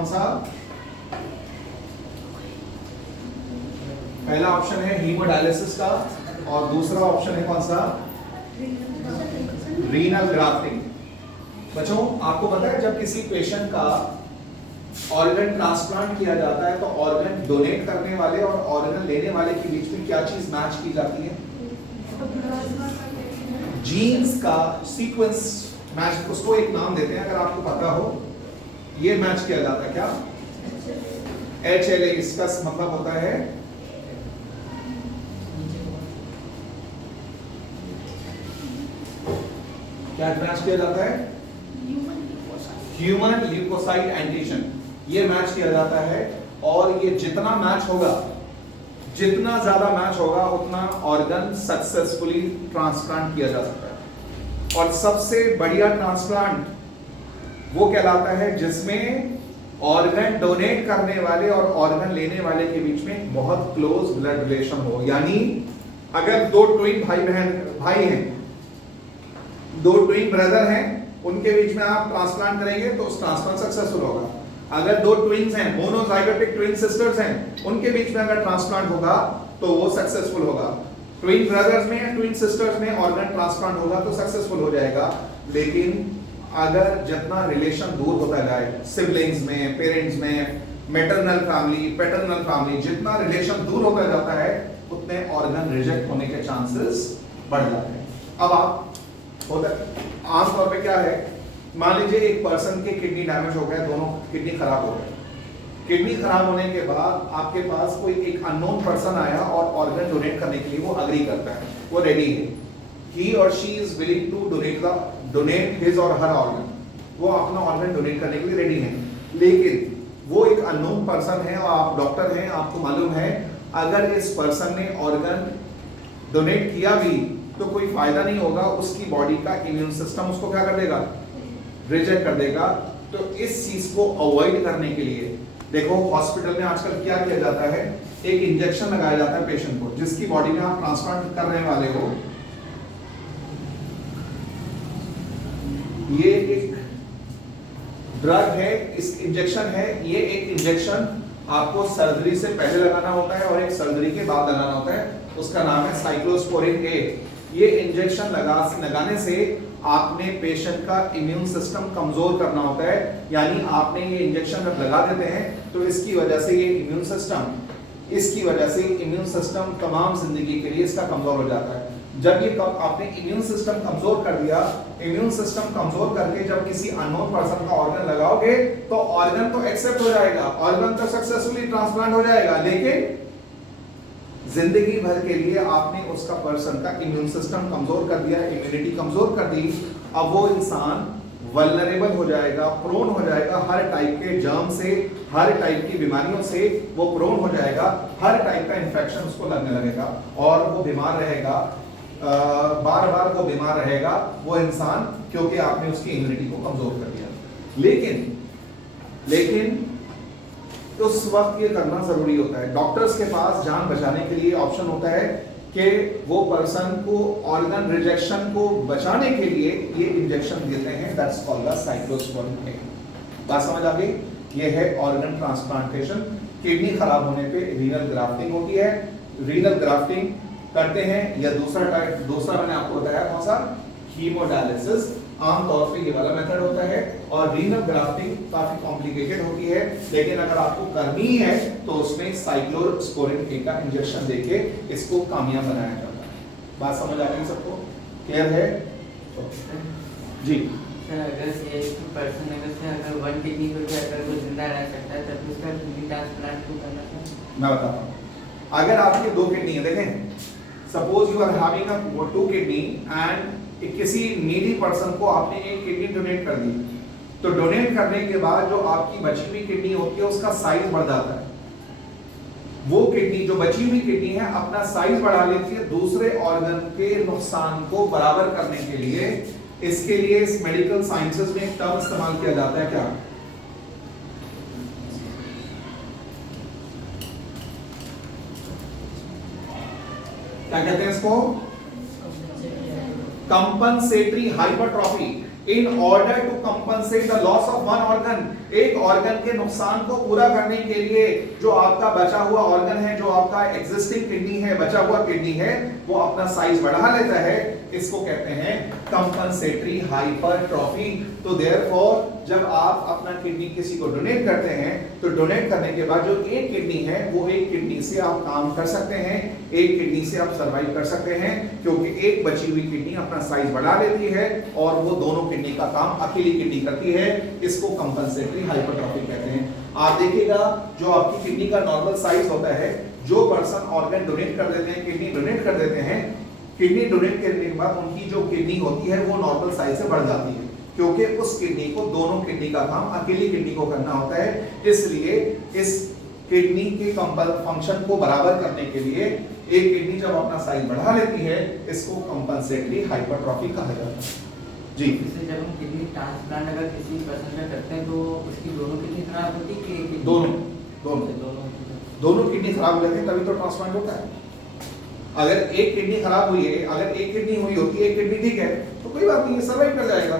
कौन सा? पहला ऑप्शन है हीमोडायलिसिस का और दूसरा ऑप्शन है कौन सा? Renal grafting. बच्चों आपको पता है जब किसी पेशेंट का ऑर्गन ट्रांसप्लांट किया जाता है तो ऑर्गन डोनेट करने वाले और ऑर्गन लेने वाले के बीच में क्या चीज मैच की जाती है? जीन्स का सीक्वेंस मैच, उसको एक नाम देते हैं अगर आपको पता हो। ये मैच किया जाता है क्या? HLA। इसका मतलब होता है क्या मैच किया जाता है? Human leukocyte antigen. ये मैच किया जाता है और ये जितना मैच होगा, जितना ज्यादा मैच होगा उतना ऑर्गन सक्सेसफुली ट्रांसप्लांट किया जा सकता है। और सबसे बढ़िया ट्रांसप्लांट वो कहलाता है जिसमें ऑर्गन डोनेट करने वाले और ऑर्गन लेने वाले के बीच में बहुत क्लोज ब्लड रिलेशन हो। यानी अगर दो ट्विन भाई हैं, दो ट्विन ब्रदर हैं, उनके बीच में आप ट्रांसप्लांट करेंगे तो उस ट्रांसप्लांट सक्सेसफुल होगा। अगर दो ट्विन्स हैं, मोनोजाइगोटिक ट्विन सिस्टर्स हैं, उनके बीच में अगर ट्रांसप्लांट होगा तो वो सक्सेसफुल होगा। ट्विन ब्रदर्स में या ट्विन सिस्टर्स में ऑर्गन ट्रांसप्लांट होगा तो सक्सेसफुल हो जाएगा। लेकिन अगर जितना रिलेशन दूर होता जाए, सिबलिंग्स में, पेरेंट्स में, मैटरनल फैमिली, पैटर्नल फैमिली, जितना रिलेशन दूर होता जाता है उतने ऑर्गन रिजेक्ट होने के चांसेस बढ़ जाते हैं। अब आप होता है आमतौर पे क्या है, मान लीजिए एक पर्सन के किडनी डैमेज हो गया, दोनों किडनी खराब हो गए। किडनी खराब होने के बाद आपके पास कोई एक अननोन पर्सन आया और ऑर्गन डोनेट करने के लिए वो अग्री करता है, वो रेडी है। He or she is willing to donate his or her organ. वो अपना ऑर्गन डोनेट करने के लिए रेडी है। लेकिन वो एक अननोन पर्सन है और आप डॉक्टर हैं, आपको मालूम है अगर इस पर्सन ने ऑर्गन डोनेट किया भी तो कोई फायदा नहीं होगा, उसकी बॉडी का इम्यून सिस्टम उसको क्या कर देगा? रिजेक्ट कर देगा। तो इस चीज को अवॉइड करने के लिए देखो हॉस्पिटल में आजकल क्या किया जाता है, एक इंजेक्शन लगाया जाता है पेशेंट को, जिसकी बॉडी में आप ट्रांसप्लांट करने वाले हो। ये एक ड्रग है, इस इंजेक्शन है, ये एक इंजेक्शन आपको सर्जरी से पहले लगाना होता है और एक सर्जरी के बाद लगाना होता है। उसका नाम है साइक्लोस्पोरिन A। ये इंजेक्शन लगाने से आपने पेशेंट का इम्यून सिस्टम कमजोर करना होता है। यानी आपने ये इंजेक्शन जब लगा देते हैं तो इसकी वजह से ये इम्यून सिस्टम तमाम जिंदगी के लिए इसका कमजोर हो जाता है। जब ये आपने इम्यून सिस्टम कमजोर कर दिया, इम्यून सिस्टम कमजोर करके जब किसी अननोन पर्सन का ऑर्गन लगाओगे तो ऑर्गन तो एक्सेप्ट हो जाएगा, ऑर्गन तो सक्सेसफुली ट्रांसप्लांट हो जाएगा, लेकिन जिंदगी भर के लिए आपने उसका पर्सन का इम्यून सिस्टम कमजोर कर दिया, इम्यूनिटी कमजोर कर दी। अब वो इंसान वल्नरेबल हो जाएगा, प्रोन हो जाएगा हर टाइप के जर्म से, हर टाइप की बीमारियों से वो प्रोन हो जाएगा, हर टाइप का इन्फेक्शन उसको लगने लगेगा और वो बीमार रहेगा, बार बार वो बीमार रहेगा वो इंसान, क्योंकि आपने उसकी इम्यूनिटी को कमजोर कर दिया। लेकिन उस वक्त ये करना जरूरी होता है। डॉक्टर्स के पास जान बचाने के लिए ऑप्शन होता है कि वो पर्सन को ऑर्गन रिजेक्शन को बचाने के लिए ये इंजेक्शन देते हैं, that's called the cyclosporin A। बात समझ आ गई? ये है ऑर्गन ट्रांसप्लांटेशन। किडनी खराब होने पे रीनल ग्राफ्टिंग होती है। रीनल ग्राफ्टिंग करते हैं या दूसरा मैंने आपको बताया कौन सा? हीमोडायलिसिस। आमतौर पे ये वाला मेथड होता है और रीनल ग्राफ्टिंग काफी कॉम्प्लिकेटेड होती है, लेकिन अगर आपको करनी है तो उसमें साइक्लोस्पोरिन A का इंजेक्शन देके इसको कामयाब बनाया जाता है। बात समझ आ गई सबको? क्लियर है? जी सर, अगर एक पर्सन अगर वन किडनी को अगर वो जिंदा रह सकता है तब उसका किडनी ट्रांसप्लांट को करना चाहिए? मैं बताता हूँ। अगर आपके दो किडनी है, देखें suppose you are having a two kidney and किसी नीडी पर्सन को आपने एक किडनी डोनेट कर दी, तो डोनेट करने के बाद जो आपकी बची हुई किडनी होती है उसका साइज बढ़ जाता है। वो किडनी जो बची हुई किडनी है अपना साइज बढ़ा लेती है दूसरे ऑर्गन के नुकसान को बराबर करने के लिए। इसके लिए इस मेडिकल साइंसेस में एक टर्म इस्तेमाल किया जाता है, क्या? क्या कहते हैं इसको? Compensatory hypertrophy. In order to compensate the loss of one organ, एक ऑर्गन के नुकसान को पूरा करने के लिए जो आपका बचा हुआ ऑर्गन है, जो आपका एग्जिस्टिंग किडनी है, बचा हुआ किडनी है, वो अपना साइज बढ़ा लेता है, इसको कहते हैं कंपनसेटरी हाइपरट्रॉफी। तो देयरफॉर जब आप अपना किडनी किसी को डोनेट करते हैं तो डोनेट करने के बाद जो एक किडनी है वो एक किडनी से आप काम कर सकते हैं, एक किडनी से आप सरवाइव कर सकते हैं, क्योंकि एक बची हुई किडनी अपना साइज बढ़ा लेती है और वो दोनों किडनी का काम अकेली किडनी करती है। इसको कंपनसेटरी हाइपरट्रॉफी कहते हैं। आप देखिएगा जो आपकी किडनी का नॉर्मल साइज होता है, जो पर्सन ऑर्गन डोनेट कर देते हैं, किडनी डोनेट कर देते हैं, किडनी डोनेट करने के बाद उनकी जो किडनी होती है वो नॉर्मल साइज से बढ़ जाती है, क्योंकि उस किडनी को दोनों किडनी का काम अकेली किडनी को करना होता है। इसलिए इस किडनी के फंक्शन को बराबर करने के लिए एक किडनी जब अपना साइज बढ़ा लेती है, इसको कंपनसेटरी हाइपरट्रॉफी कहा जाता है। जी, जैसे जब हम किडनी ट्रांसप्लांट अगर किसी पर्सन का करते हैं तो उसकी दोनों किडनी खराब होती है कि दोनों किडनी खराब हो जाती है, तभी तो ट्रांसप्लांट होता है। अगर एक किडनी खराब हुई है, अगर एक किडनी हुई होती है, एक किडनी ठीक है, तो कोई बात नहीं, सर्वाइव कर जाएगा।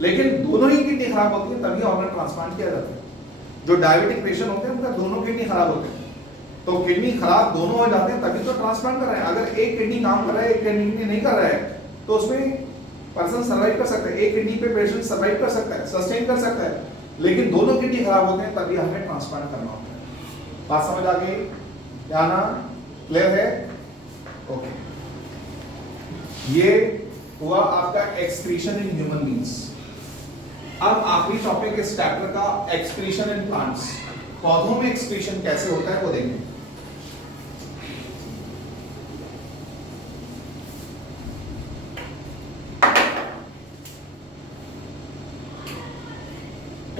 लेकिन दोनों ही किडनी खराब होती है तभी ऑर्गन ट्रांसप्लांट किया जाता है। जो डायबिटिक पेशेंट होते हैं उनका दोनों किडनी खराब होते हैं, तो किडनी खराब दोनों हो जाते हैं तभी तो ट्रांसप्लांट कर रहे हैं। अगर एक किडनी काम कर रहा है, एक किडनी नहीं कर रहा है, तो उसमें पर्सन सर्वाइव कर सकता है, एक किडनी पे पेशेंट सर्वाइव कर सकता है, सस्टेन कर सकता है। लेकिन दोनों किडनी खराब होते हैं तभी हमें ट्रांसप्लांट करना होता है। बात समझ आ गई? याना क्लियर है? ओके, ये हुआ आपका एक्सक्रीशन इन ह्यूमन बींग्स। अब आखिरी टॉपिक इस चैप्टर का एक्सक्रीशन इन प्लांट्स। पौधों में एक्सक्रीशन कैसे होता है वो देखेंगे।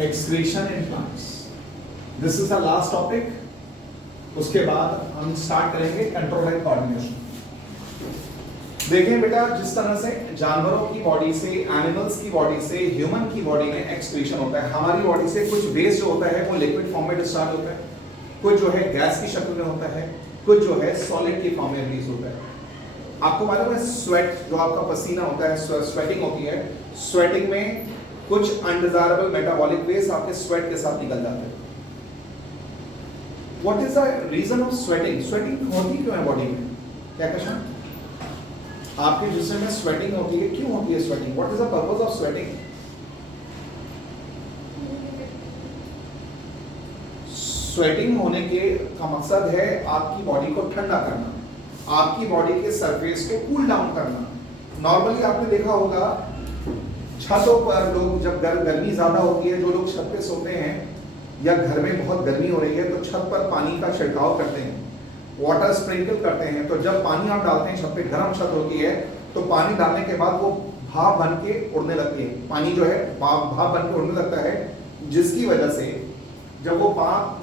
Excretion in plants, this is the last topic. उसके बाद हम स्टार्ट करेंगे कंट्रोल एंड कोऑर्डिनेशन। देखिए बेटा, जिस तरह से जानवरों की बॉडी से, एनिमल्स की बॉडी से, ह्यूमन की बॉडी में एक्सक्रीशन होता है, हमारी बॉडी से कुछ वेस्ट जो होता है वो लिक्विड फॉर्म में डिस्चार्ज होता है, कुछ जो है गैस की शक्ल में होता है, कुछ जो है सॉलिड की फॉर्म में रिलीज होता है। आपको मालूम है स्वेट, जो आपका पसीना होता है, स्वेटिंग होती है, स्वेटिंग में कुछ अनडिजायरेबल मेटाबॉलिक वेस्ट आपके स्वेट के साथ निकल जाते हैं। What is the reason of sweating? Sweating होती क्यों है बॉडी में? क्या क्वेश्चन? आपके जिस्म में स्वेटिंग होती है, क्यों होती है sweating? What is the purpose of sweating? Sweating होने का मकसद है आपकी बॉडी को ठंडा करना, आपकी बॉडी के सरफेस को कूल डाउन करना। नॉर्मली आपने देखा होगा छतों पर लोग जब गर्मी ज्यादा होती है, जो लोग छत पे सोते हैं या घर में बहुत गर्मी हो रही है तो छत पर पानी का छिड़काव करते हैं, वाटर स्प्रिंकल करते हैं। तो जब पानी आप डालते हैं, छत पे गर्म छत होती है, तो पानी डालने के बाद वो भाप बन के उड़ने लगती है, पानी जो है भाप बन के उड़ने लगता है, जिसकी वजह से जब वो भाप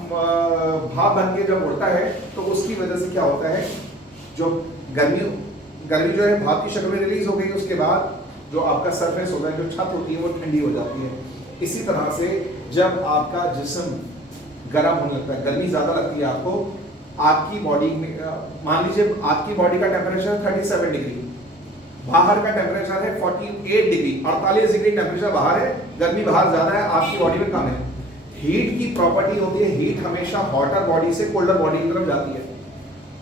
बन के जब उड़ता है तो उसकी वजह से क्या होता है, जो गर्मी जो है भाप की शक्ल में रिलीज हो गई, उसके बाद जो आपका सरफेस होता है, जो छत होती है, वो ठंडी हो जाती है। इसी तरह से जब आपका जिस्म गर्म होने लगता है, गर्मी ज्यादा लगती है आपको, आपकी बॉडी में मान लीजिए आपकी बॉडी का टेम्परेचर 37 डिग्री, बाहर का टेम्परेचर है 48 डिग्री, 48 डिग्री टेम्परेचर बाहर है, गर्मी बाहर ज्यादा है, आपकी बॉडी में कम है। हीट की प्रॉपर्टी होती है, हीट हमेशा हॉटर बॉडी से कोल्डर बॉडी की तरफ जाती है।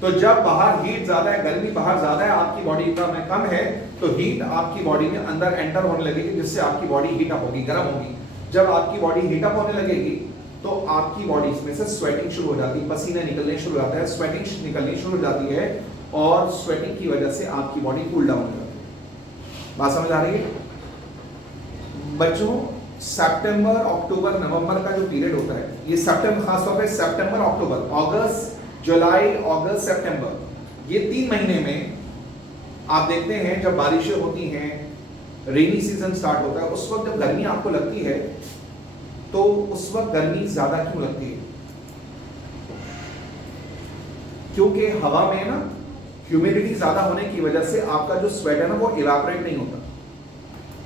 तो जब बाहर हीट ज्यादा है, गर्मी बाहर ज्यादा है, आपकी बॉडी में कम है, तो हीट आपकी बॉडी में अंदर एंटर होने लगेगी, जिससे आपकी बॉडी हीट अप होगी, गर्म होगी। जब आपकी बॉडी हीट अप होने लगेगी तो आपकी बॉडी में से स्वेटिंग शुरू हो जाती है, पसीना निकलने शुरू हो जाता है, स्वेटिंग निकलनी शुरू हो जाती है, और स्वेटिंग की वजह से आपकी बॉडी कूल डाउन हो जाती है। बात समझ आ रही है बच्चों? सितंबर, अक्टूबर, नवंबर का जो पीरियड होता है, ये सितंबर, खासतौर पे सितंबर, अक्टूबर, अगस्त, जुलाई, अगस्त, सितंबर, ये 3 महीने में आप देखते हैं जब बारिशें होती हैं, रेनी सीजन स्टार्ट होता है, उस वक्त जब गर्मी आपको लगती है तो उस वक्त गर्मी ज्यादा क्यों लगती है? क्योंकि हवा में ना ह्यूमिडिटी ज्यादा होने की वजह से आपका जो स्वेट है ना वो इवेपोरेट नहीं होता।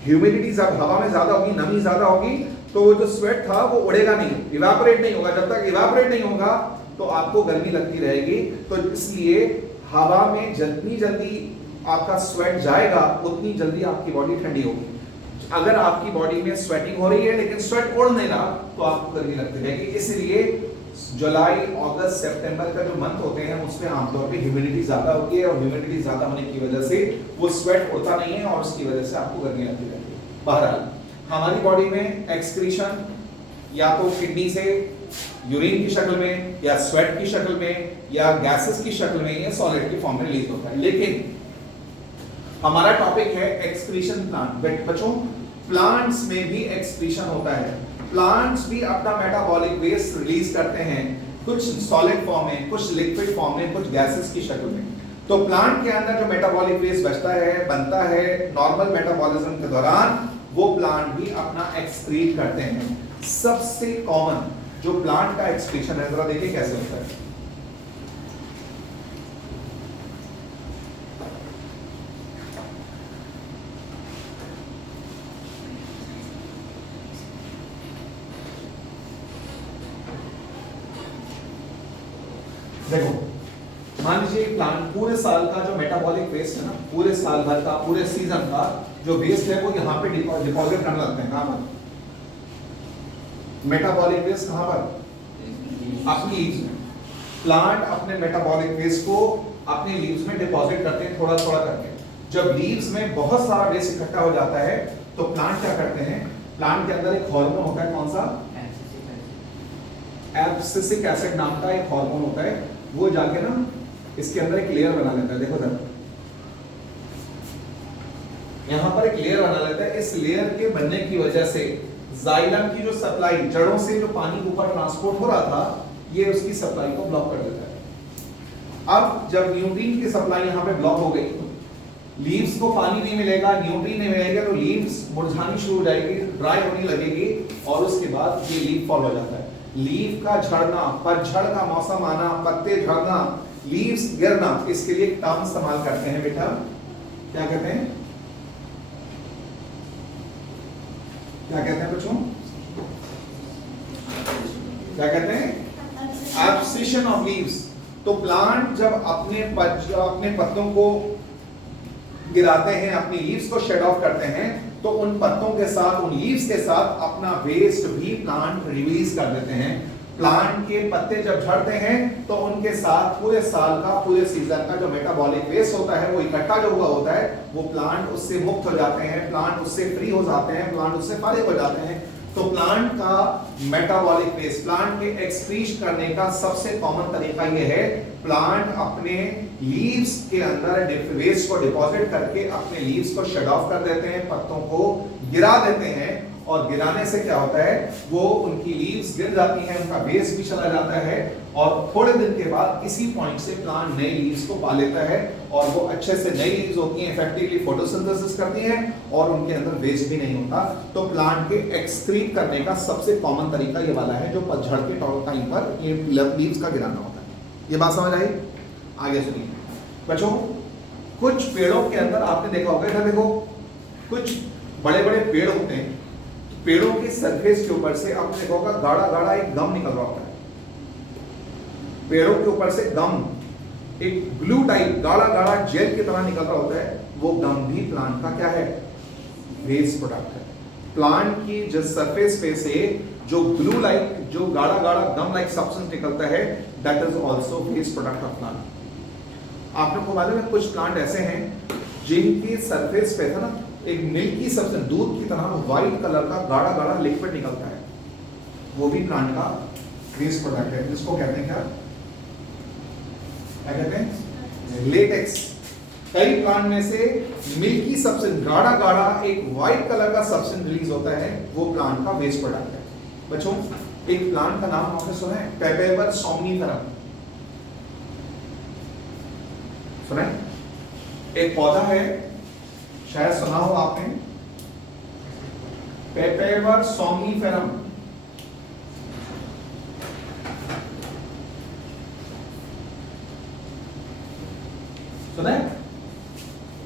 ह्यूमिडिटी हवा में ज्यादा होगी, नमी ज्यादा होगी, तो वो जो स्वेट था वो उड़ेगा नहीं, इवेपोरेट नहीं होगा। जब तक इवेपोरेट नहीं होगा तो आपको गर्मी लगती रहेगी। तो इसलिए हवा में जितनी जल्दी आपका स्वेट जाएगा उतनी जल्दी आपकी बॉडी ठंडी होगी। अगर आपकी बॉडी में स्वेटिंग हो रही है लेकिन स्वेट उड़ नहीं रहा तो आपको गर्मी लगती रहेगी। इसलिए जुलाई, अगस्त, सितंबर का जो मंथ होते हैं उसमें आमतौर पे ह्यूमिडिटी ज्यादा होती है और ह्यूमिडिटी ज्यादा होने की वजह से वो स्वेट उड़ता नहीं है और उसकी वजह से आपको गर्मी लगती रहती है। बहरहाल हमारी बॉडी में एक्सक्रीशन या तो किडनी से यूरिन की शक्ल में या स्वेट की शक्ल में या गैसेस की शक्ल में या सॉलिड की फॉर्म में रिलीज होता है। लेकिन हमारा टॉपिक है एक्सक्रीशन प्लांट। बच्चों प्लांट्स में भी एक्सक्रीशन होता है। प्लांट्स भी अपना मेटाबॉलिक वेस्ट रिलीज करते हैं, कुछ सॉलिड फॉर्म में, कुछ लिक्विड फॉर्म में, कुछ गैसेस की शक्ल में। तो प्लांट के अंदर जो मेटाबॉलिक वेस्ट बचता है, बनता है नॉर्मल मेटाबॉलिज्म के दौरान, वो प्लांट भी अपना एक्सक्रीट करते हैं। सबसे कॉमन जो प्लांट का एक्सक्रीशन है, जरा देखिए कैसे होता है। देखो मान लीजिए प्लांट पूरे साल का जो मेटाबॉलिक वेस्ट है ना, पूरे साल भर का, पूरे सीजन का जो वेस्ट है वो यहाँ पे डिपॉजिट करने लगते हैं। कहाँ पर मेटाबॉलिक वेस्ट, कहाँ पर? अपनी लीव्स में। प्लांट अपने मेटाबॉलिक वेस्ट को अपने लीव्स में डिपॉजिट करते हैं थोड़ा थोड़ा करके। जब लीव्स में बहुत सारा वेस्ट इकट्ठा हो जाता है तो प्लांट क्या करते हैं, प्लांट के अंदर एक हार्मोन होता है, कौन सा? एब्सिसिक एसिड नाम का एक हार्मोन होता है, वो जाके ना इसके अंदर एक लेयर बना लेता है। देखो जरा यहां पर एक लेयर बना लेता है। इस लेयर के बनने की वजह से जाइलम की जो सप्लाई, जड़ों से जो पानी ऊपर ट्रांसपोर्ट हो रहा था, ये उसकी सप्लाई को ब्लॉक कर देता है। अब जब न्यूट्रिएंट की सप्लाई यहां पे ब्लॉक हो गई, लीव्स को पानी नहीं मिलेगा, न्यूट्रिएंट नहीं मिलेगा, तो लीव्स मुरझानी शुरू हो जाएगी, ड्राई होने लगेगी और उसके बाद ये लीफ फॉल हो जाता है। लीफ का झड़ना, पतझड़ का मौसम आना, पत्ते झड़ना, लीव्स गिरना, इसके लिए एक टर्म इस्तेमाल करते हैं बेटा, क्या कहते हैं? क्या कहते हैं बच्चों? क्या कहते हैं? Abscission of leaves. तो प्लांट जब अपने पत्तों को गिराते हैं, अपनी लीव्स को शेड ऑफ करते हैं, तो उन पत्तों के साथ, उन लीव्स के साथ अपना वेस्ट भी प्लांट रिलीज कर देते हैं। प्लांट के पत्ते जब झड़ते हैं तो उनके साथ पूरे साल का, पूरे सीजन का जो मेटाबॉलिक वेस्ट होता है, वो इकट्ठा जो हुआ होता है, वो प्लांट उससे मुक्त हो जाते हैं, प्लांट उससे फ्री हो जाते हैं, प्लांट उससे फारिग हो जाते हैं। तो प्लांट का मेटाबॉलिक वेस्ट, प्लांट के एक्सक्रीट करने का सबसे कॉमन तरीका यह है, प्लांट अपने लीव्स के अंदर वेस्ट को डिपॉजिट करके अपने लीव्स को शेड ऑफ कर देते हैं, पत्तों को गिरा देते हैं, और गिराने से क्या होता है, वो उनकी लीव्स गिर जाती हैं, उनका बेस भी चला जाता है, और थोड़े दिन के बाद इसी पॉइंट से प्लांट नई लीव्स को पा लेता है, और वो अच्छे से नई लीव्स होती हैं, इफेक्टिवली फोटोसिंथेसिस करती हैं, और उनके अंदर वेस्ट भी नहीं होता। तो प्लांट के एक्सक्रीट करने का सबसे कॉमन तरीका ये वाला है, जो पतझड़ के टाइम पर ये लीव्स का गिराना होता है। ये बात समझ आई? आगे सुनिए बच्चों, कुछ पेड़ों के अंदर आपने देखा होगा, इधर देखो, कुछ बड़े बड़े पेड़ होते हैं, पेड़ों की सरफेस के ऊपर से आपने देखा होगा गाढ़ा गाढ़ा एक गम निकल रहा होता है। पेड़ों के ऊपर से गम, एक ग्लू टाइप गाढ़ा गाढ़ा जेल की तरह निकल रहा होता है, वो गम भी प्लांट का क्या है? वेस्ट प्रोडक्ट है। प्लांट की जो सरफेस पे से जो ग्लू लाइक, जो गाढ़ा गाढ़ा गम लाइक सब्सटेंस निकलता है, that is also waste product of plant. आपको मालूम है कुछ प्लांट ऐसे हैं जिनकी सरफेस पे था ना एक मिल्की सब्सटेंस, दूध की तरह व्हाइट कलर का गाढ़ा गाढ़ा लिक्विड निकलता है, वो भी प्लांट का वेस्ट प्रोडक्ट है। जिसको कहते हैं क्या कहते हैं? लेटेक्स। कई प्लांट में से मिल्की सब्सटेंस, गाढ़ा गाढ़ा एक व्हाइट कलर का सब्सटेंस रिलीज होता है, वो प्लांट का वेस्ट प्रोडक्ट है। बच्चों एक प्लांट का नाम आपने सुना है, पेपेवर सोमनिफेरम, सुना है? एक पौधा है, शायद सुना हो आपने, पेपेवर सोमनिफेरम। सुना है?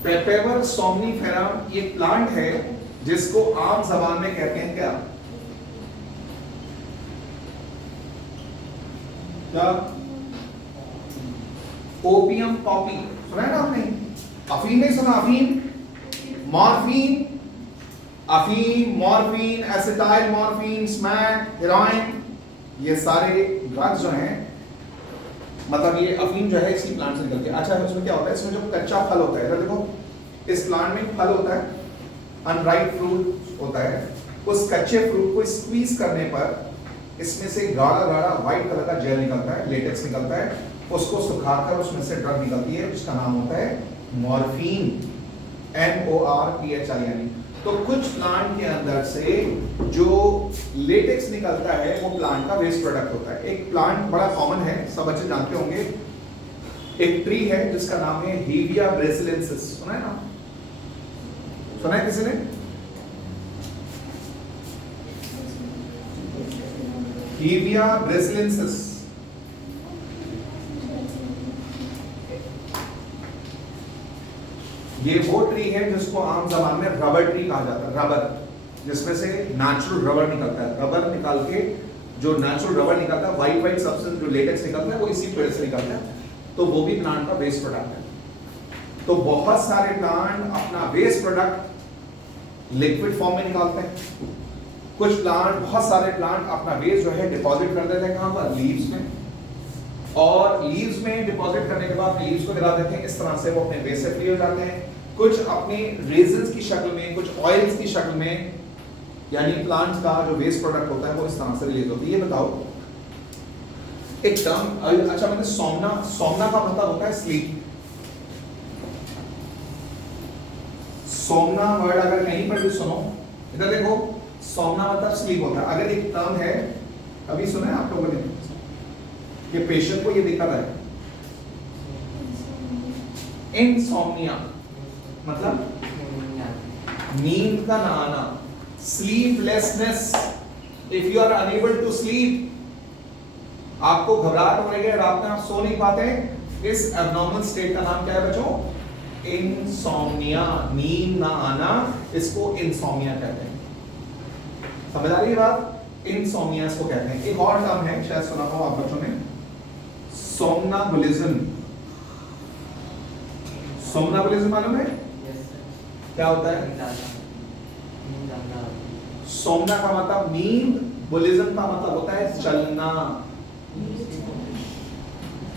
पेपेवर सोमनिफेरम ये प्लांट है जिसको आम जबान में कहते हैं क्या? क्या? Opium Poppy. सुना है ना आपने? अफीम नहीं सुना? अफीम, मॉर्फिन, अफीम, morphine, acetyl morphine, smack, heroin, ये सारे ड्रग्स जो हैं, मतलब ये अफीम जो है इसी प्लांट से निकलती है। अच्छा, इसमें क्या होता है, इसमें जो कच्चा फल होता है, इधर देखो, इस प्लांट में फल होता है, अनराइप फ्रूट होता है, उस कच्चे फ्रूट को स्क्वीज करने पर इसमें से गाढ़ा गाढ़ा व्हाइट कलर का जेल निकलता है, लेटेक्स निकलता है, उसको सुखाकर उसमें से ड्रग निकलती है, उसका नाम होता है मॉर्फिन, MORPHIN। तो कुछ प्लांट के अंदर से जो लेटेक्स निकलता है वो प्लांट का वेस्ट प्रोडक्ट होता है। एक प्लांट बड़ा कॉमन है, सब बच्चे जानते होंगे, एक ट्री है जिसका नाम है हीविया ब्रेसिलेंसिस, सुना है ना? सुना है किसी ने? हीविया ब्रेसिलेंसिस। ये वो ट्री है जिसको आम जबान में रबर ट्री कहा जाता है, रबर, जिसमें से नेचुरल रबर निकलता है। रबर निकाल के जो नेचुरल रबर निकलता है, व्हाइट व्हाइट सब्सटेंस जो लेटेक्स निकलता है, वो इसी पेड़ से निकलता है, तो वो भी प्लांट का वेस्ट प्रोडक्ट है। तो बहुत सारे प्लांट अपना वेस्ट प्रोडक्ट लिक्विड फॉर्म में निकालते हैं। कुछ प्लांट, बहुत सारे प्लांट अपना वेस्ट जो है डिपॉजिट कर देते हैं, कहां पर? लीव्स में। और लीव्स में डिपॉजिट करने के बाद लीव्स को गिरा देते हैं, इस तरह से वो अपने वेस्ट से फ्री हो जाते हैं। कुछ अपने रेजिन्स की शक्ल में, कुछ ऑयल्स की शक्ल में, यानी प्लांट्स का जो वेस्ट प्रोडक्ट होता है वो इस तरह से रिलीज होती है। ये बताओ एक टर्म, अच्छा मैंने सोमना, सोमना का मतलब होता है स्लीप। सोमना वर्ड अगर कहीं पर भी सुनो, इधर देखो, सोमना मतलब स्लीप होता है। अगर एक टर्म है, अभी सुना है आप लोगों ने, ये पेशेंट को ये दिक्कत है, इनसोम्निया मतलब नींद का ना आना, sleeplessness. If you are unable to sleep, आपको घबराहट हो रही है, रात में आप सो नहीं पाते, इस एब्नॉर्मल स्टेट का नाम क्या है बच्चों? इंसोम्निया, नींद ना आना, इसको इंसोम्निया कहते हैं। समझ आ रही है बात? इंसोम्निया इसको कहते हैं। एक और टर्म है, शायद सुना हो आप बच्चों ने, सोमनाबुलिज्म। सोमनाबुलिज्म मालूम है क्या होता है? सोमना का मतलब नींद, बुलिज्म का मतलब होता है चलना।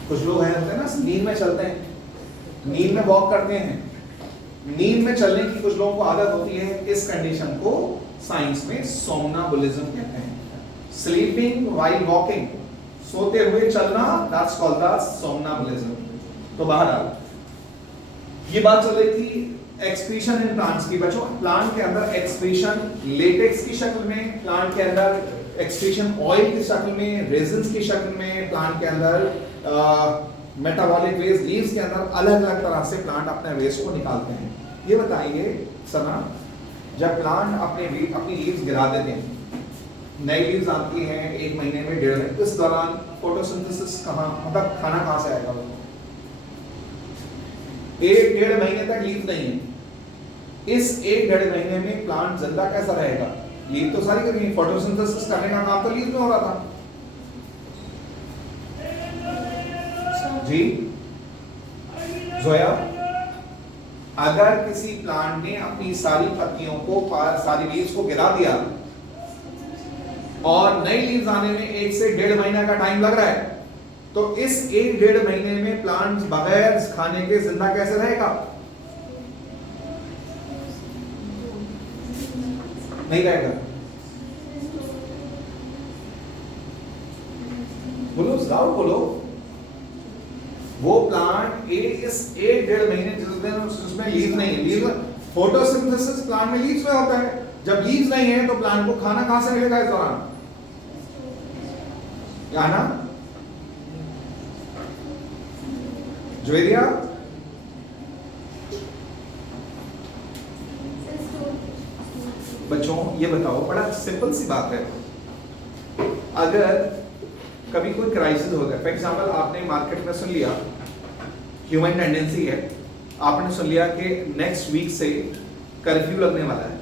कुछ लोग हैं होते हैं ना, नींद में चलते हैं, नींद में वॉक करते हैं, नींद में चलने की कुछ लोगों को आदत होती है। इस कंडीशन को साइंस में सोमनाबुलिज्म कहते हैं। स्लीपिंग व्हाइल वॉकिंग, सोते हुए चलना, दैट्स कॉल्ड द सोमनाबुलिज्म। तो बहरहाल ये बात चल रही थी एक्सक्रीशन इन प्लांट्स की बच्चों। प्लांट के अंदर एक्सक्रीशन लेटेक्स की शक्ल में, प्लांट के अंदर एक्सक्रीशन ऑयल की शक्ल में, रेजिन्स की शक्ल में, प्लांट के अंदर मेटाबॉलिक वेस्ट, लीव्स के अंदर अलग अलग तरह से प्लांट अपने वेस्ट को निकालते हैं। ये बताइए सना, जब प्लांट अपनी लीव्स गिरा देते हैं, नई लीव्स आती हैं 1 महीने में, 1.5 महीने, इस दौरान फोटोसिंथेसिस कहाँ, मतलब खाना कहाँ से आएगा? वो 1-1.5 महीने तक लीव नहीं है। इस 1-1.5 महीने में प्लांट जिंदा कैसा रहेगा? लीव तो सारी करेंगे, फोटोसिंथेसिस करने का काम तो लीव में हो रहा था जी। जोया, अगर किसी प्लांट ने अपनी सारी पत्तियों को, सारी लीव्स को गिरा दिया और नई लीव्स आने में 1 से 1.5 महीना का टाइम लग रहा है, तो इस 1-1.5 महीने में प्लांट बगैर खाने के जिंदा कैसे रहेगा? नहीं रहेगा। बोलो, जाओ बोलो। वो प्लांट इस 1-1.5 महीने जिसमें लीव नहीं है, लीव फोटोसिंथेसिस प्लांट में लीव्स में होता है। जब लीव्स नहीं है तो प्लांट को खाना कहां से मिलेगा इस दौरान? क्या ना ज्वेरिया? बच्चों ये बताओ, बड़ा सिंपल सी बात है, अगर कभी कोई क्राइसिस हो गया, फॉर एग्जाम्पल आपने मार्केट में सुन लिया, ह्यूमन टेंडेंसी है, आपने सुन लिया कि नेक्स्ट वीक से कर्फ्यू लगने वाला है,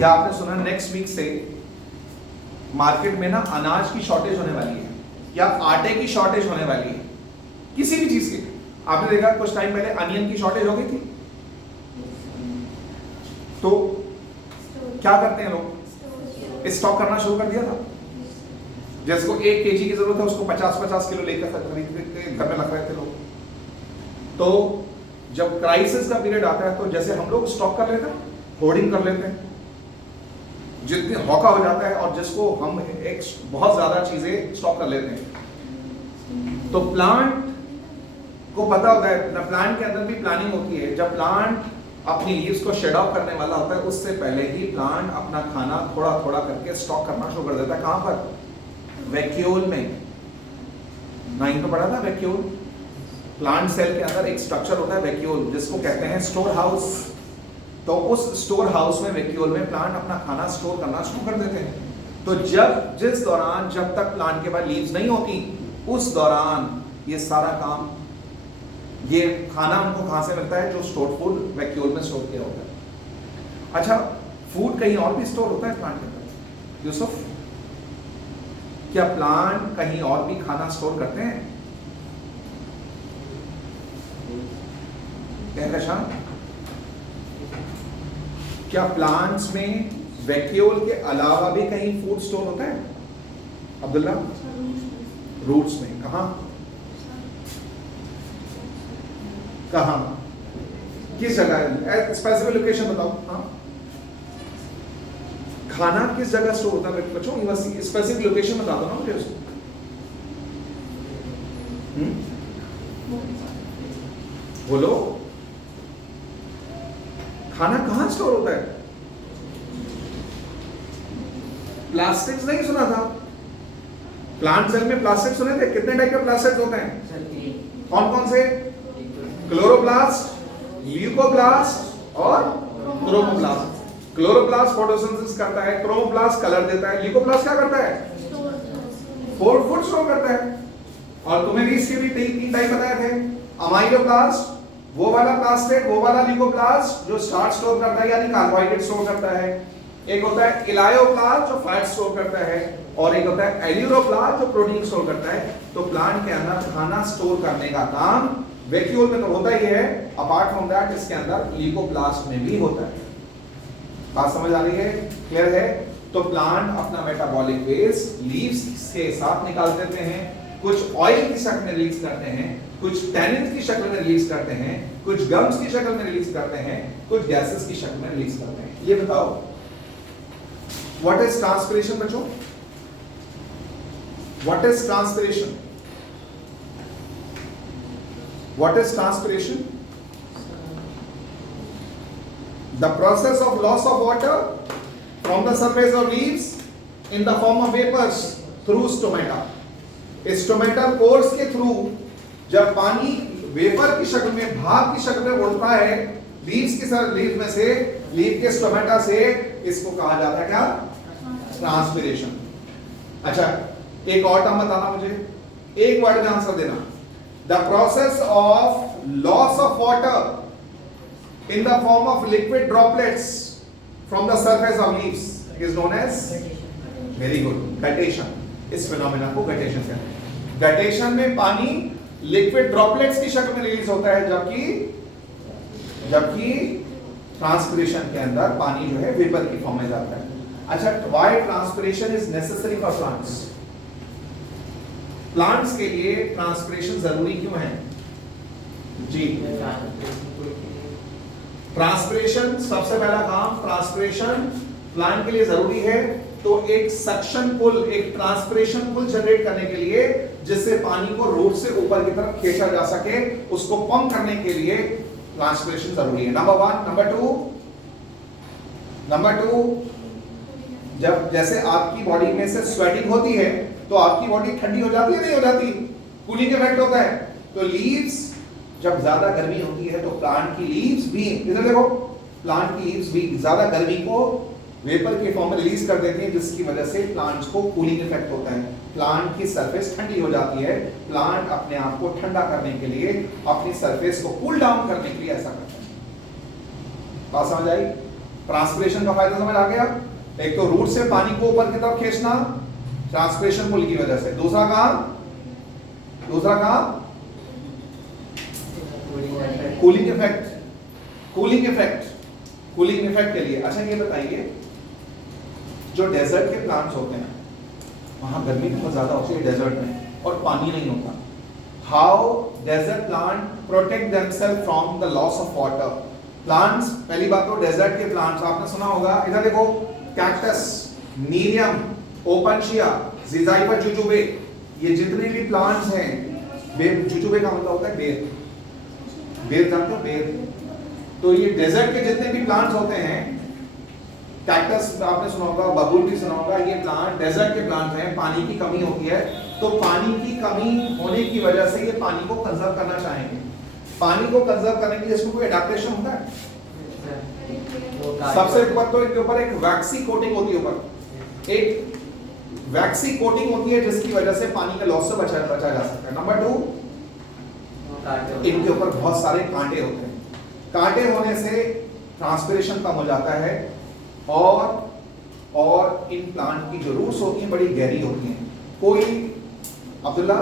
या आपने सुना नेक्स्ट वीक से मार्केट में ना अनाज की शॉर्टेज होने वाली है, या आटे की शॉर्टेज होने वाली है, किसी भी चीज की। आपने देखा कुछ टाइम पहले अनियन की शॉर्टेज हो गई थी, तो क्या करते हैं लोग? स्टॉक करना शुरू कर दिया था। जिसको 1 kg की जरूरत है उसको 50-50 किलो लेकर खरीद के घर में रख रहे थे लोग। तो जब क्राइसिस का पीरियड आता है तो जैसे हम लोग स्टॉक कर लेते हैं, होर्डिंग कर लेते हैं, जितने हौका हो जाता है और जिसको हम एक बहुत ज्यादा चीजें स्टॉक कर लेते हैं। तो प्लांट को पता होता है ना, प्लांट के अंदर भी प्लानिंग होती है। जब प्लांट अपनी लीव्स को शेड ऑफ करने वाला होता है उससे पहले ही प्लांट अपना खाना थोड़ा थोड़ा करके स्टॉक करना शुरू कर देता है। कहां पर? वैक्यूल में। 9 तो पढ़ा था वैक्यूल। प्लांट सेल के अंदर एक स्ट्रक्चर होता है वैक्यूल, जिसको कहते हैं स्टोर हाउस। तो उस स्टोर हाउस में वैक्यूल में प्लांट अपना खाना स्टोर करना शुरू कर देते हैं। तो जिस दौरान जब तक प्लांट के पास लीव्स नहीं होती उस दौरान ये सारा काम, ये खाना उनको कहां से मिलता है? जो स्टोर फूड वैक्यूल में स्टोर किया होता है। अच्छा, फूड कहीं और भी स्टोर होता है प्लांट के अंदर? यूसुफ, क्या प्लांट कहीं और भी खाना स्टोर करते हैं? क्या प्लांट्स में वैक्यूल के अलावा भी कहीं फूड स्टोर होता है? अब्दुल्ला, रूट्स में। कहां कहां किस जगह? स्पेसिफिक लोकेशन बताओ। हाँ, खाना किस जगह स्टोर होता है बच्चों? ये बस स्पेसिफिक लोकेशन बता दो ना मुझे उसको। बोलो, खाना कहां स्टोर होता है? प्लास्टिक्स नहीं सुना था? प्लांट सेल में प्लास्टिक सुने थे? कितने टाइप के प्लास्टिक्स होते हैं? कौन कौन से? क्लोरोप्लास्ट, ल्यूकोप्लास्ट और क्रोमोप्लास्ट। क्लोरोप्लास्ट फोटोसिंथेसिस करता है, क्रोमोप्लास्ट कलर देता है, ल्यूकोप्लास्ट क्या करता है? फूड स्टोर करता है। और तुम्हें भी इसके भी 3 टाइप बताए थे। अमाइलोप्लास्ट वो वाला प्लास्टिक, वो वाला ल्यूकोप्लास्ट जो स्टार्च स्टोर करता है यानी कार्बोहाइड्रेट स्टोर करता है। एक होता है इलायोप्लास्ट जो फैट स्टोर करता है, और एक होता है एल्यूरोप्लास्ट जो प्रोटीन स्टोर करता है। तो प्लांट के अंदर खाना स्टोर करने का काम वैक्यूल में तो होता ही है, अपार्ट फ्रॉम दैट इसके अंदर ल्यूकोप्लास्ट में भी होता है। बात समझ आ रही है? क्लियर है? तो प्लांट अपना मेटाबॉलिक वेस्ट लीव्स के साथ निकाल देते हैं, कुछ ऑयल की शक्ल में रिलीज करते हैं, कुछ टैनिन की शक्ल में रिलीज करते हैं, कुछ गम्स की शक्ल में रिलीज करते हैं, कुछ गैसेस की शक्ल में रिलीज करते हैं। ये बताओ, व्हाट इज ट्रांसपिरेशन बच्चों? What is transpiration? What is transpiration? The process of loss of water from the surface of leaves in the form of vapors through stomata. Stomata course के through जब पानी vapour की शक्ल में, भाप की शक्ल में उड़ता है लीव्स में से, लीव के स्टोमेटा से, इसको कहा जाता है क्या? ट्रांसपिरेशन। अच्छा, एक और टर्म बताना मुझे, एक वर्ड में आंसर देना। The process of loss of water in the form of liquid droplets from the surface of leaves is known as, very good, guttation। इस फिनोमेना को गटेशन कहते हैं। गटेशन में पानी लिक्विड ड्रॉपलेट्स की शक्ल में रिलीज होता है, जबकि ट्रांसपिरेशन के अंदर पानी जो है वेपर की फॉर्म में जाता है। अच्छा, why transpiration is necessary for plants? Plants के लिए ट्रांसपिरेशन जरूरी क्यों है जी? ट्रांसपिरेशन, सबसे पहला काम, ट्रांसपिरेशन प्लांट के लिए जरूरी है। तो एक सक्शन पुल, एक ट्रांसपिरेशन पुल जनरेट करने के लिए, जिससे पानी को रूट से ऊपर की तरफ खींचा जा सके, उसको पंप करने के लिए ट्रांसपिरेशन जरूरी है। नंबर 1। नंबर टू, जब जैसे आपकी बॉडी में से स्वेटिंग होती है तो आपकी बॉडी ठंडी हो जाती है, नहीं हो जाती? कूलिंग इफेक्ट होता है। तो लीव्स, जब ज्यादा गर्मी होती है तो प्लांट की लीव्स भी, इधर देखो, प्लांट की लीव्स भी ज्यादा गर्मी को वेपर के फॉर्म में रिलीज कर देती हैं, जिसकी वजह से प्लांट्स को कूलिंग इफेक्ट होता है। प्लांट की सरफेस ठंडी हो जाती है। प्लांट अपने आप को ठंडा करने के लिए, अपनी सरफेस को कूल डाउन करने के लिए ऐसा करता है। बात समझ आई? ट्रांसपिरेशन का फायदा समझ आ गया? एक तो रूट से पानी को ऊपर की तरफ खींचना ट्रांसपिरेशन पुल की वजह से। दूसरा काम कूलिंग इफेक्ट के लिए। अच्छा, ये बताइए, जो डेजर्ट के प्लांट्स होते हैं वहां गर्मी बहुत ज्यादा होती है डेजर्ट में और पानी नहीं होता. How desert plant protect themselves from the loss of water. Plants, पहली बात तो डेजर्ट के प्लांट्स आपने सुना होगा, इधर देखो कैक्टस, नीरियम, ओपनशिया, जिजाइफा जुजुबे, ये जितने भी प्लांट्स हैं, बेर, जुजुबे का मतलब होता है बेर. बेर जानते हो बेर? तो ये डेजर्ट के जितने भी प्लांट्स होते हैं, कैक्टस आपने सुना होगा, बबूल भी सुना होगा, ये प्लांट डेजर्ट के प्लांट हैं. पानी की कमी होती है तो पानी की कमी होने की वजह से ये पानी को कंजर्व करना चाहेंगे. पानी को कंजर्व करने के लिए इसमें कोई एडाप्टेशन होता है? सबसे ऊपर तो इनके ऊपर एक वैक्सी कोटिंग होती है, ऊपर एक वैक्सी कोटिंग होती है जिसकी वजह से पानी के लॉस से बचा जा सकता है. नंबर 2, इनके ऊपर बहुत सारे कांटे होते हैं. कांटे होने से ट्रांसपिरेशन कम हो जाता है और इन प्लांट की जो रूट्स होती हैं बड़ी गहरी होती हैं. कोई अब्दुल्ला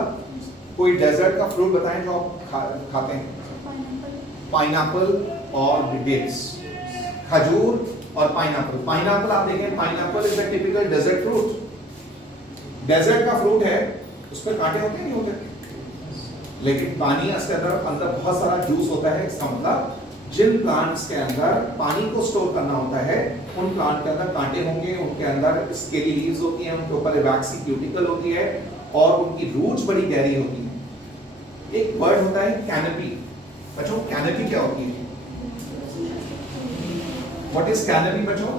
कोई डेजर्ट का फ्रूट बताएं जो आप खाते हैं? पाइनएप्पल और डेट्स, खजूर और पाइनएप्पल. पाइनएप्पल आप देखें, pineapple is a typical desert fruit. Desert का फ्रूट है, उस पर कांटे होते हैं नहीं होते? लेकिन पानी इसके अंदर बहुत सारा जूस होता है. इसका मतलब जिन प्लांट्स के अंदर पानी को स्टोर करना होता है उन प्लांट के अंदर कांटे होंगे, उनके अंदर स्केली लीव्स होती हैं, उनके ऊपर वैक्सी क्यूटिकल होती है और उनकी रूट्स बड़ी गहरी होती हैं. एक वर्ड होता है कैनोपी. बच्चों कैनोपी क्या होती है? व्हाट इज कैनोपी बच्चों?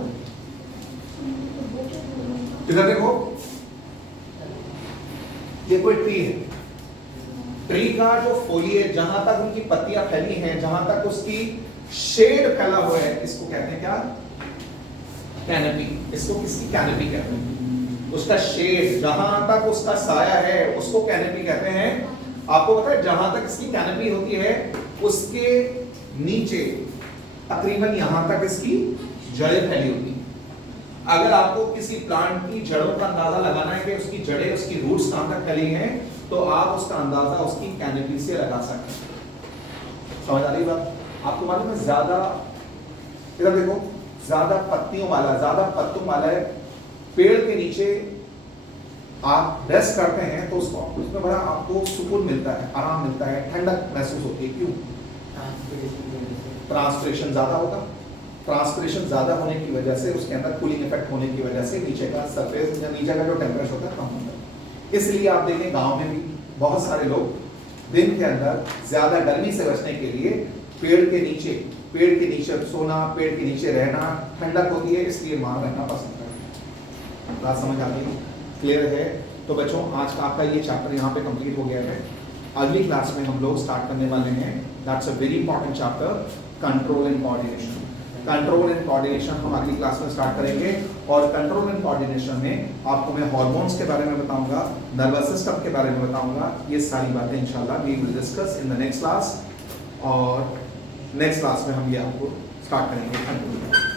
इधर देखो, ये कोई ट्री है. ट्री का जो फोलिएज, जहां तक उनकी पत्तियां फैली हैं, जहां तक उसकी शेड फैला हुआ है, इसको कहते हैं क्या? कैनोपी. इसको किसकी कैनोपी कहते हैं? उसका शेड, जहां तक उसका साया है उसको कैनोपी कहते हैं. आपको पता है जहां तक इसकी कैनोपी होती है उसके नीचे तकरीबन यहां तक इसकी जड़ें फैली होती हैं. अगर आपको किसी प्लांट की जड़ों का अंदाजा लगाना है कि उसकी जड़ें, उसकी रूट्स कहां तक फैली हैं, तो आप उसका अंदाजा उसकी कैनोपी से लगा सकते हैं. समझ आ रही बात? आपको मालूम है ज्यादा, इधर देखो, ज्यादा पत्तियों वाला, ज्यादा पत्तों वाला पेड़ के नीचे आप रेस्ट करते हैं तो उसमें बड़ा आपको सुकून मिलता है, आराम मिलता है, ठंडक महसूस होती है. क्यों? ट्रांसपिरेशन ज्यादा होगा. ट्रांसपिरेशन ज्यादा होने की वजह से उसके अंदर कूलिंग इफेक्ट होने की वजह से नीचे का सरफेस या नीचे का जो टेम्परेचर होता है कम होता है. इसलिए आप देखें गांव में भी बहुत सारे लोग दिन के अंदर ज्यादा गर्मी से बचने के लिए पेड़ के नीचे सोना, पेड़ के नीचे रहना, ठंडक होती है इसलिए वहां रहना पसंद करते हैं. बात समझ आती है? क्लियर है? तो बच्चों आज का आपका ये चैप्टर यहाँ पे कंप्लीट हो गया है. अगली क्लास में हम लोग स्टार्ट करने वाले हैं, that's a very important chapter, control and coordination. Control and coordination हम अगली क्लास में स्टार्ट करेंगे और कंट्रोल एंड कोऑर्डिनेशन में आपको मैं हार्मोन्स के बारे में बताऊंगा, नर्वस सिस्टम के बारे में बताऊंगा. ये सारी बातें इंशाल्लाह we will discuss in the next class और नेक्स्ट क्लास में हम ये आपको स्टार्ट करेंगे.